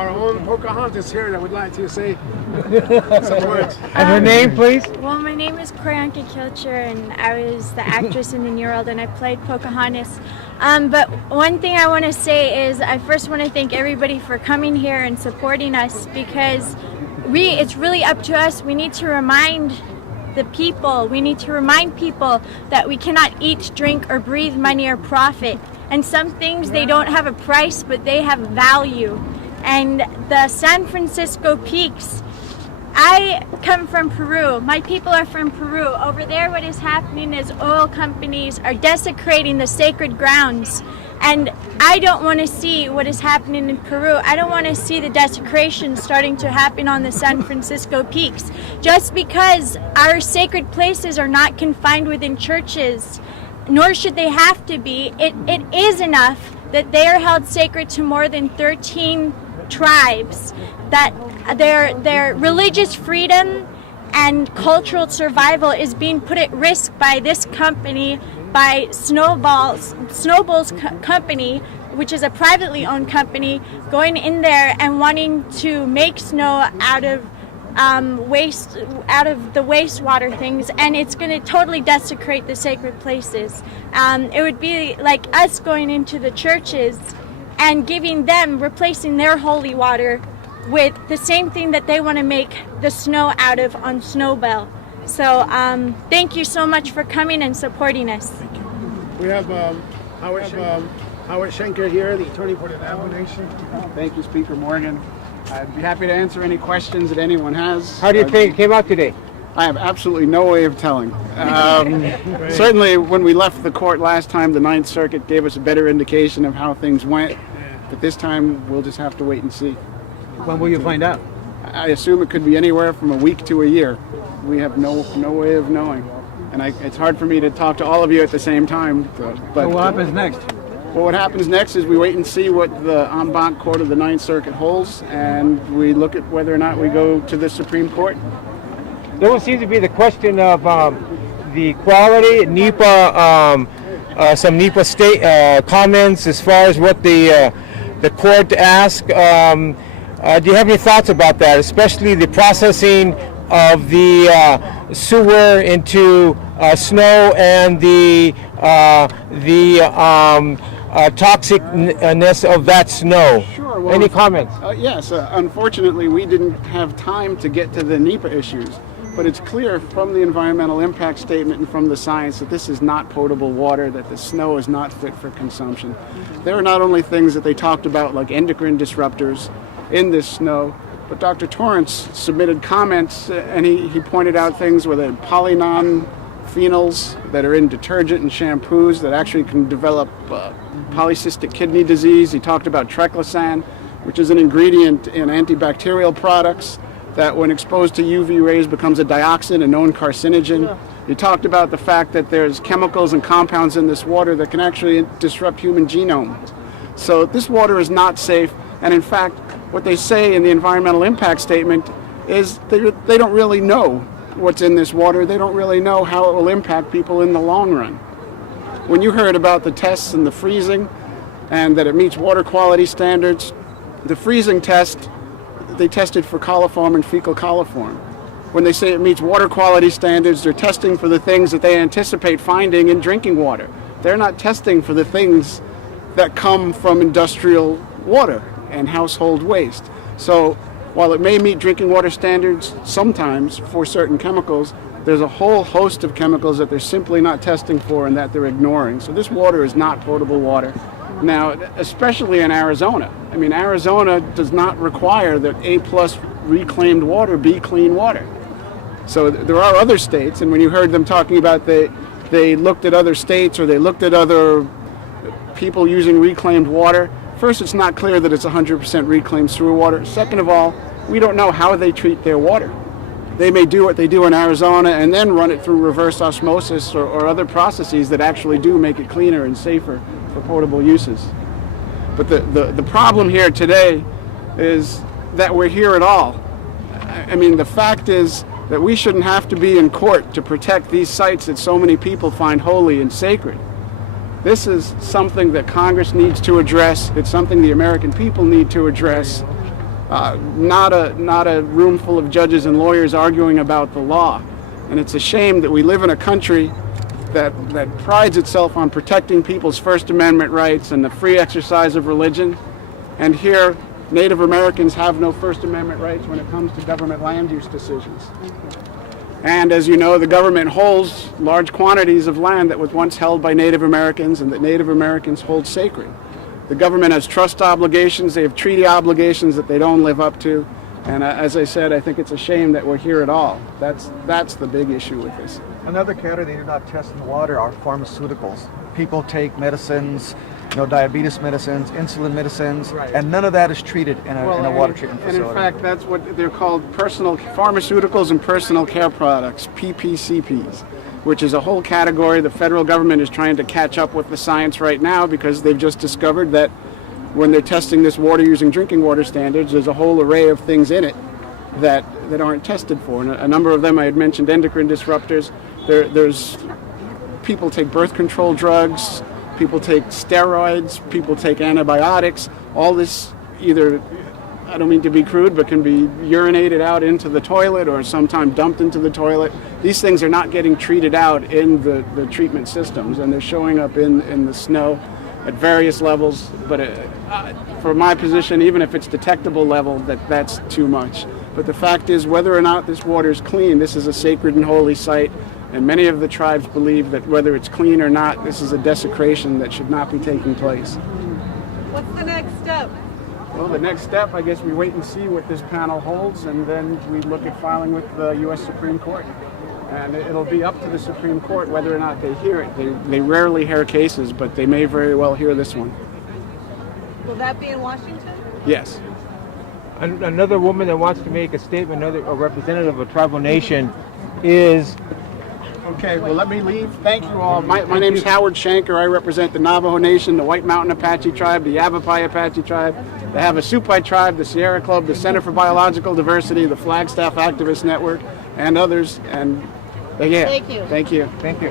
our own Pocahontas here that would like to say some words. And her name, please? Well, my name is Kilcher, and I was the actress in the New World, and I played Pocahontas. But one thing I want to say is I first want to thank everybody for coming here and supporting us, because it's really up to us. We need to remind the people, we need to remind people that we cannot eat, drink, or breathe money or profit. And some things, they don't have a price, but they have value. And the San Francisco peaks, I come from Peru. My people are from Peru. Over there, what is happening is oil companies are desecrating the sacred grounds. And I don't want to see what is happening in Peru. I don't want to see the desecration starting to happen on the San Francisco peaks. Just because our sacred places are not confined within churches, nor should they have to be, it is enough that they are held sacred to more than 13 tribes, that their religious freedom and cultural survival is being put at risk by this company, by Snowball's company, which is a privately owned company, going in there and wanting to make snow out of the wastewater things, and it's going to totally desecrate the sacred places. It would be like us going into the churches and replacing their holy water with the same thing that they want to make the snow out of on Snowball. So thank you so much for coming and supporting us. Thank you. We have Howard Shanker here, the attorney for the Navajo Nation. Thank you, Speaker Morgan. I'd be happy to answer any questions that anyone has. How do you think it came out today? I have absolutely no way of telling. Certainly, when we left the court last time, the Ninth Circuit gave us a better indication of how things went. But this time, we'll just have to wait and see. When will you find out? I assume it could be anywhere from a week to a year. We have no way of knowing. And it's hard for me to talk to all of you at the same time. But So what happens next? Well, what happens next is we wait and see what the en banc court of the Ninth Circuit holds, and we look at whether or not we go to the Supreme Court. There will seem to be the question of the quality, NEPA, some NEPA state comments as far as what the court asked. Do you have any thoughts about that, especially the processing of the sewer into snow and the toxicness of that snow? Sure. Well, any comments? Yes. Unfortunately, we didn't have time to get to the NEPA issues, but it's clear from the environmental impact statement and from the science that this is not potable water, that the snow is not fit for consumption. There are not only things that they talked about like endocrine disruptors in this snow, but Dr. Torrance submitted comments and he pointed out things with phenols that are in detergent and shampoos that actually can develop polycystic kidney disease. He talked about triclosan, which is an ingredient in antibacterial products that when exposed to UV rays becomes a dioxin, a known carcinogen. He talked about the fact that there's chemicals and compounds in this water that can actually disrupt human genomes. So this water is not safe, and in fact, what they say in the environmental impact statement is they don't really know what's in this water. They don't really know how it will impact people in the long run. When you heard about the tests and the freezing and that it meets water quality standards, the freezing test, they tested for coliform and fecal coliform. When they say it meets water quality standards, they're testing for the things that they anticipate finding in drinking water. They're not testing for the things that come from industrial water and household waste. So while it may meet drinking water standards sometimes for certain chemicals, there's a whole host of chemicals that they're simply not testing for and that they're ignoring. So this water is not potable water. Now, especially in Arizona. I mean, Arizona does not require that A+ reclaimed water be clean water. So there are other states, and when you heard them talking about they looked at other states or they looked at other people using reclaimed water, first, it's not clear that it's 100% reclaimed sewer water. Second of all, we don't know how they treat their water. They may do what they do in Arizona and then run it through reverse osmosis or other processes that actually do make it cleaner and safer for potable uses. But the problem here today is that we're here at all. I mean, the fact is that we shouldn't have to be in court to protect these sites that so many people find holy and sacred. This is something that Congress needs to address. It's something the American people need to address. not a room full of judges and lawyers arguing about the law. And it's a shame that we live in a country that prides itself on protecting people's First Amendment rights and the free exercise of religion. And here, Native Americans have no First Amendment rights when it comes to government land use decisions. And as you know, the government holds large quantities of land that was once held by Native Americans and that Native Americans hold sacred. The government has trust obligations, they have treaty obligations that they don't live up to. And as I said, I think it's a shame that we're here at all. That's the big issue with this. Another category they do not test in the water are pharmaceuticals. People take medicines, diabetes medicines, insulin medicines, Right. and none of that is treated in a water treatment facility. And in fact, that's what they're called personal pharmaceuticals and personal care products, PPCPs, which is a whole category. The federal government is trying to catch up with the science right now because they've just discovered that when they're testing this water using drinking water standards, there's a whole array of things in it that aren't tested for. And a number of them, I had mentioned endocrine disruptors. There's people take birth control drugs, people take steroids, people take antibiotics. All this either, I don't mean to be crude, but can be urinated out into the toilet or sometimes dumped into the toilet. These things are not getting treated out in the treatment systems, and they're showing up in the snow at various levels. But for my position, even if it's detectable level, that's too much. But the fact is, whether or not this water is clean, this is a sacred and holy site. And many of the tribes believe that whether it's clean or not, this is a desecration that should not be taking place. What's the next step? Well, the next step, I guess we wait and see what this panel holds, and then we look at filing with the U.S. Supreme Court. And it'll be up to the Supreme Court whether or not they hear it. They rarely hear cases, but they may very well hear this one. Will that be in Washington? Yes. Another woman that wants to make a statement, a representative of a tribal nation, is... Okay, well, let me leave. Thank you all. My name is Howard Shanker. I represent the Navajo Nation, the White Mountain Apache Tribe, the Yavapai Apache Tribe, the Havasupai Tribe, the Sierra Club, the Center for Biological Diversity, the Flagstaff Activist Network, and others. And yeah, Thank you. Thank you. Thank you.